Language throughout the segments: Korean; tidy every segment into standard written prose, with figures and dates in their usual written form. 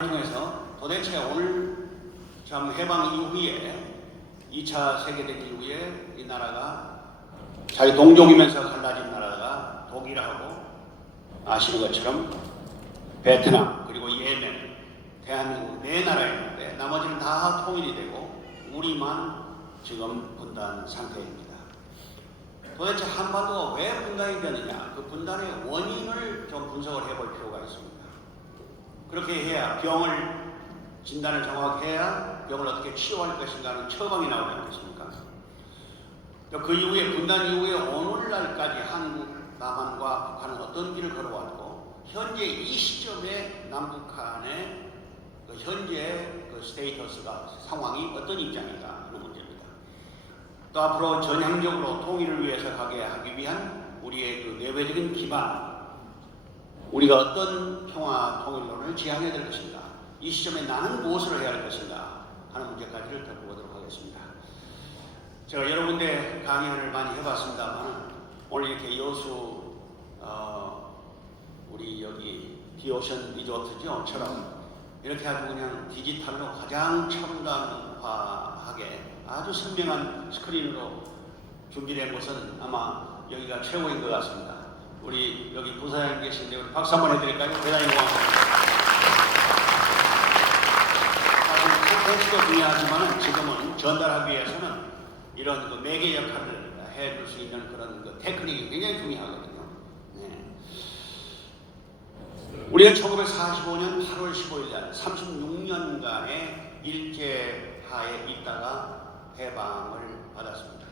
에서 도대체 오늘 참 해방 이후에 2차 세계대전 이후에 이 나라가 자기 동족이면서 갈라진 나라가 독일하고 아시는 것처럼 베트남 그리고 예멘, 대한민국 네 나라였는데 나머지는 다 통일이 되고 우리만 지금 분단 상태입니다. 도대체 한반도가 왜 분단이 되느냐, 그 분단의 원인을 좀 분석을 해볼 필요가 있습니다. 그렇게 해야 병을 진단을 정확히 해야 병을 어떻게 치료할 것인가 하는 처방이 나오지 않겠습니까? 그 이후에 분단 이후에 오늘날까지 한국, 남한과 북한은 어떤 길을 걸어왔고 현재 이 시점에 남북한의 그 현재 그 스테이터스가 상황이 어떤 입장인가 하는 문제입니다. 또 앞으로 전향적으로 통일을 위해서 가게 하기 위한 우리의 그 내부적인 기반, 우리가 어떤 평화 통일론을 지향해야 될 것인가, 이 시점에 나는 무엇을 해야 할 것인가 하는 문제까지를 짚어보도록 하겠습니다. 제가 여러 군데 강연을 많이 해봤습니다만 오늘 이렇게 여수 우리 여기 디오션 리조트처럼 이렇게 아주 그냥 디지털로 가장 첨단화하게 아주 선명한 스크린으로 준비된 곳은 아마 여기가 최고인 것 같습니다. 우리 여기 부사장님 계신데 우리 박수 한번 해드릴까요? 대단히 고맙습니다. 사실 콘텐츠도 중요하지만 지금은 전달하기 위해서는 이런 그 매개 역할을 해줄 수 있는 그런 그 테크닉이 굉장히 중요하거든요. 네. 우리가 1945년 8월 15일 날 36년간의 일제하에 있다가 해방을 받았습니다.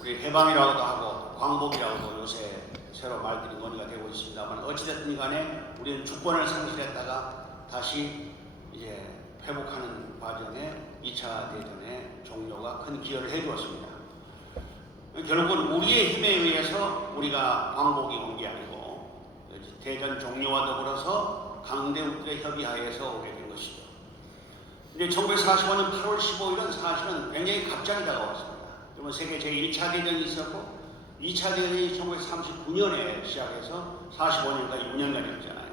우리 해방이라고도 하고 광복이라고도 요새 새로 말들이 논의가 되고 있습니다만 어찌됐든 간에 우리는 주권을 상실했다가 다시 이제 회복하는 과정에 2차 대전의 종료가 큰 기여를 해주었습니다. 결국은 우리의 힘에 의해서 우리가 광복이 온 게 아니고 대전 종료와 더불어서 강대국들의 협의하에서 오게 된 것이죠. 근데 1945년 8월 15일은 사실은 굉장히 갑자기 다가왔습니다. 그러면 세계 제1차 대전이 있었고 2차 대전이 1939년에 시작해서 45년까지 6년간이었잖아요.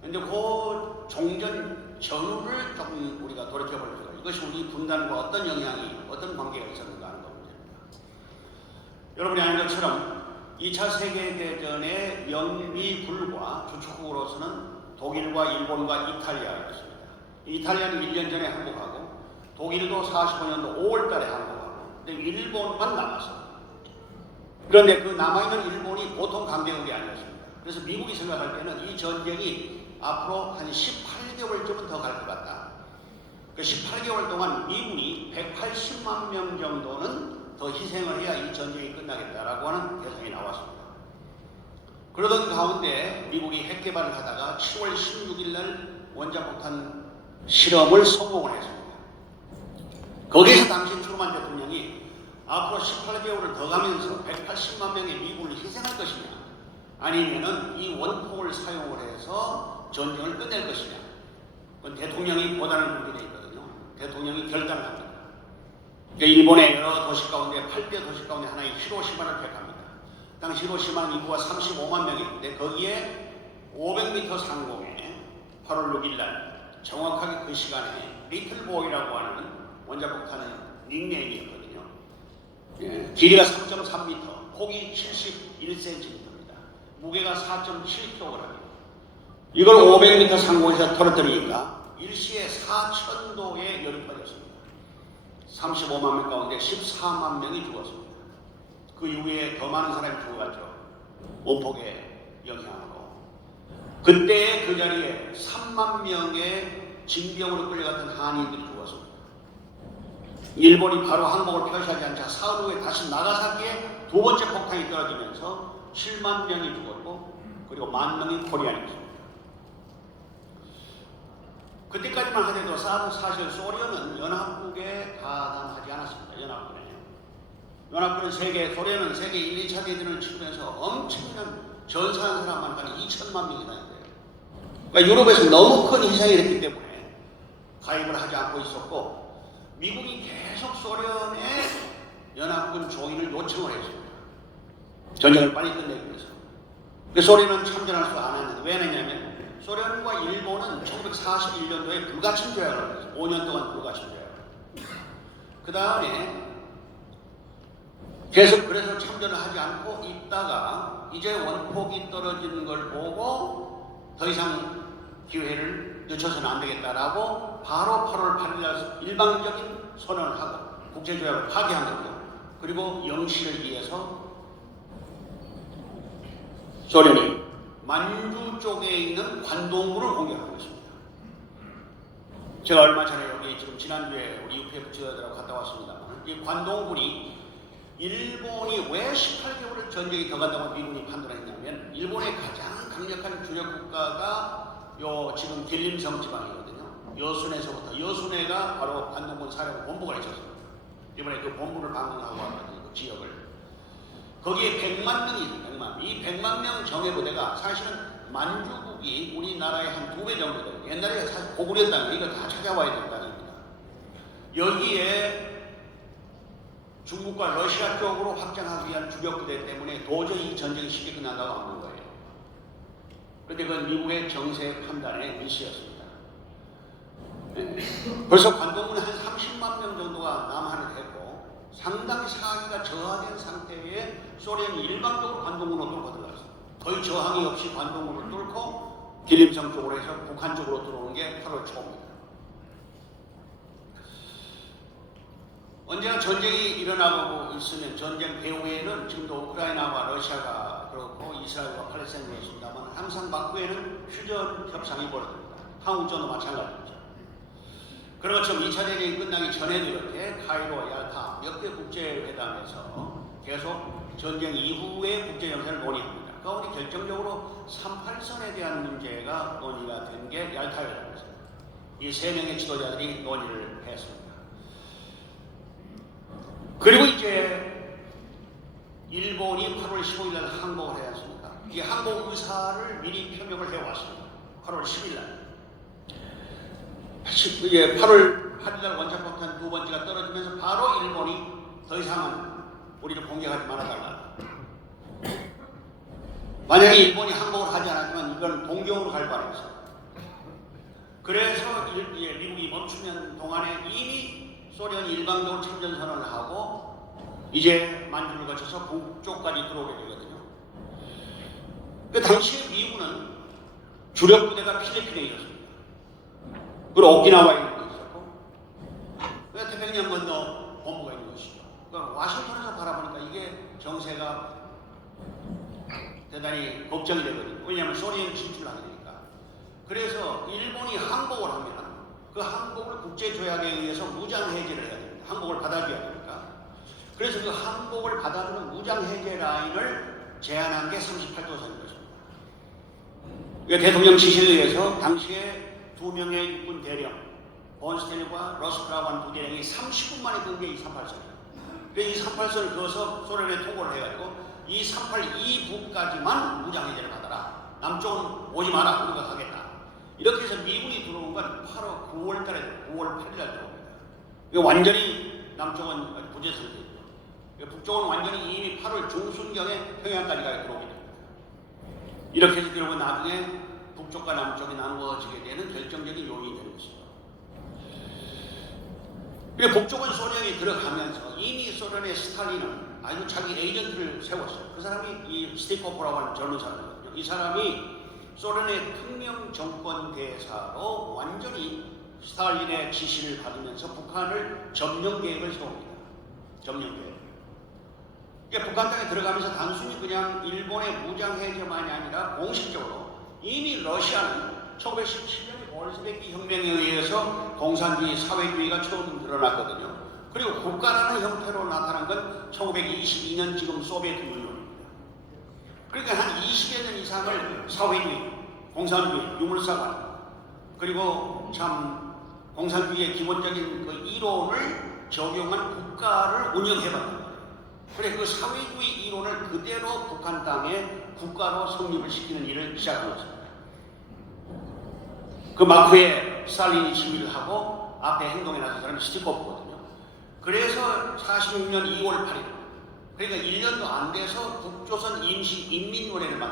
그런데 그 종전 전후를 조금 우리가 돌이켜볼 필요가 있어요. 이것이 우리 분단과 어떤 영향이, 어떤 관계가 있었는가 하는 겁니다. 여러분이 아는 것처럼 2차 세계대전의 명미불과 주축국으로서는 독일과 일본과 이탈리아였습니다. 이탈리아는 1년 전에 항복하고 독일도 45년도 5월 달에 항복하고 근데 일본만 남았어요. 그런데 그 남아있는 일본이 보통 강대국이 아니었습니다. 그래서 미국이 생각할 때는 이 전쟁이 앞으로 한 18개월쯤은 더 갈 것 같다. 그 18개월 동안 미군이 180만 명 정도는 더 희생을 해야 이 전쟁이 끝나겠다라고 하는 예상이 나왔습니다. 그러던 가운데 미국이 핵 개발을 하다가 10월 16일 날 원자폭탄 실험을 성공을 했습니다. 거기에서 당시 트루만 대통령이 앞으로 18개월을 더 가면서 180만 명의 미군을 희생할 것이냐 아니면은 이 원폭을 사용을 해서 전쟁을 끝낼 것이냐, 그건 대통령이 보다는 그렇게 되어 있거든요. 대통령이 결단을 합니다. 일본의 여러 도시 가운데 8대 도시 가운데 하나인 히로시마를 택합니다. 당시 히로시마는 인구가 35만 명인데 거기에 500m 상공에 8월 6일 날 정확하게 그 시간에 리틀보이라고 하는 원자폭탄 닉네임이었거든요. 길이가 3.3m, 폭이 71cm입니다. 무게가 4.7kg. 이걸 500m 상공에서 떨어뜨리니까 일시에 4,000도의 열이 퍼졌습니다. 35만 명 가운데 14만 명이 죽었습니다. 그 이후에 더 많은 사람이 죽어갔죠. 원폭의 영향으로. 그때 그 자리에 3만 명의 징병으로 끌려갔던 한인들이 죽었습니다. 일본이 바로 항복을 펼치지 않자 사흘 후에 다시 나가사키에 두 번째 폭탄이 떨어지면서 7만 명이 죽었고 그리고 1만 명이 포리안했습니다. 그때까지만 하더라도 사실 소련은 연합국에 가담하지 않았습니다. 연합군은 소련은 세계 1, 2차 대전을 치르면서 엄청난 전사한 사람만 한 2천만 명이 다녔대요. 그러니까 유럽에서 너무 큰 희생이 됐기 때문에 가입을 하지 않고 있었고 미국이 계속 소련의 연합군 조인을 요청을 했습니다. 전쟁을 빨리 끝내기 위해서. 소련은 참전할 수 않았는데 왜 했냐면 소련과 일본은 1941년도에 불가침 조약을 했어요. 5년 동안 불가침 조약. 그 다음에 계속 그래서 참전을 하지 않고 있다가 이제 원폭이 떨어지는 걸 보고 더 이상 기회를 늦춰서는 안 되겠다라고 바로 8월 8일 날 일방적인 선언을 하고 국제조약을 파기한 거죠. 그리고 영시를 위해서 소련이 만주 쪽에 있는 관동부를 공격하고 있습니다. 제가 얼마 전에 여기 지금 지난주에 우리 UPF 지도자들하고 갔다 왔습니다만 이 관동군이 일본이 왜 18개월을 전쟁이 더 간다고 미국이 판단했냐면 일본의 가장 강력한 주력 국가가 요 지금 길림성 지방이거든요. 여순에서부터 여순에가 바로 관동군 사령 본부가 있었습니다. 이번에 그 본부를 방문하고 왔거든요. 그 지역을. 거기에 100만 명이 있어요. 100만. 이 100만 명 정예부대가 사실은 만주국이 우리나라의 한 2배 정도 돼요. 옛날에 사실 고구려였다면 이거 다 찾아와야 된다는 겁니다. 여기에 중국과 러시아 쪽으로 확장하기 위한 주력부대 때문에 도저히 이 전쟁이 쉽게 끝난다고 안 본 거예요. 그런데 그건 미국의 정세 판단의 미스였습니다. 벌써 관동군은 한 30만 명 정도가 남한을 했고 상당히 사기가 저하된 상태에 소련이 일방적으로 관동군으로 뚫고 들어갔어요. 거의 저항이 없이 관동군을 뚫고 길림성 쪽으로 해서 북한 쪽으로 들어오는 게 8월 초입니다. 언제나 전쟁이 일어나고 있으면 전쟁 배후에는 지금도 우크라이나와 러시아가 그렇고 이스라엘과 팔레스타인이 있습니다만 항상 막후에는 휴전 협상이 벌어집니다. 한국전도 마찬가지입니다. 그런 것처럼 2차 대전이 끝나기 전에도 이렇게 카이로, 얄타 몇 개 국제회담에서 계속 전쟁 이후의 국제정세를 논의합니다. 그러니 결정적으로 38선에 대한 문제가 논의가 된 게 얄타회담이었습니다. 이 세 명의 지도자들이 논의를 했습니다. 그리고 이제 일본이 8월 15일 날 항복을 해야 했습니다. 이 항복 의사를 미리 표명을 해왔습니다. 8월 10일 날. 이게 8월 8일 날 원자폭탄 두 번째가 떨어지면서 바로 일본이 더 이상은 우리를 공격하지 말아달라. 만약에 일본이 항복을 하지 않았지만 이건 동경으로 갈 뻔했어요. 그래서 미국이 멈추는 동안에 이미 소련이 일방적으로 참전 선언을 하고 이제 만주를 거쳐서 북쪽까지 들어오게 되거든요. 그 당시에 미국은 주력 부대가 필리핀에 있었습니다. 그리고 오키나와에 있었고, 태평양 건너 본부가 있는 것이죠. 그러니까 와싱턴에서 바라보니까 이게 정세가 대단히 걱정이 되거든요. 왜냐하면 소련이 진출을 하게 되니까. 그래서 일본이 항복을 하면 그 항복을 국제조약에 의해서 무장해제를 해야 됩니다. 항복을 받아줘야 되니까. 그래서 그 항복을 받아주는 무장해제 라인을 제안한 게 38도선인 것입니다. 대통령 지시에 의해서 당시에 두 명의 육군 대령, 본스텔과 러스크라반 두 대령이 30분 만에 끈 게 이 38선이에요. 그래서 이 38선을 그어서 소련에 통보를 해가지고 이 382부까지만 무장해제를 받아라. 남쪽은 오지 마라. 우리가 가겠다. 이렇게 해서 미군이 들어온 건 8월 9월 달에 9월 8일 날 들어옵니다. 완전히 남쪽은 부재 상태입니다. 북쪽은 완전히 이미 8월 중순경에 평양까지 들어오게 됩니다. 이렇게 해서 결국은 나중에 북쪽과 남쪽이 나누어지게 되는 결정적인 요인이 되는 것입니다. 그리고 북쪽은 소련이 들어가면서 이미 소련의 스탈린은 아주 자기 에이전트를 세웠어요. 그 사람이 이 스티코프라고 하는 젊은 사람이거든요. 이 사람이 소련의 특명 정권 대사로 완전히 스탈린의 지시를 받으면서 북한을 점령 계획을 세웁니다. 점령 계획. 그러니까 북한 땅에 들어가면서 단순히 그냥 일본의 무장 해제만이 아니라 공식적으로 이미 러시아는 1917년의 볼셰비키 혁명에 의해서 공산주의 사회주의가 처음 드러났거든요. 그리고 국가라는 형태로 나타난 건 1922년 지금 소비에트 유니온입니다. 그러니까 한 20여 년 이상을 사회주의, 공산주의, 유물사관, 그리고 참 공산주의의 기본적인 그 이론을 적용한 국가를 운영해봤던 거예요. 그래 그 사회주의 이론을 그대로 북한 땅에 국가로 성립을 시키는 일을 시작한 것입니다. 그 막후에 스탈린이 지휘를 하고 앞에 행동에 나선 사람이 스티코프거든요. 그래서 46년 2월 8일, 그러니까 1년도 안 돼서 북조선 임시인민노래를 만듭니다.